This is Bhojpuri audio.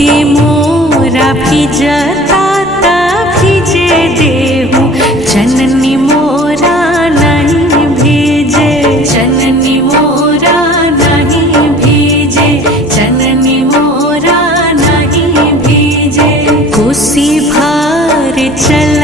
मोती मोरा भिजता ता भिजे देहु, जननी मोरा नहीं भीजे, जननी मोरा नहीं भीजे, जननी मोरा नहीं भीजे। कोसी भार चल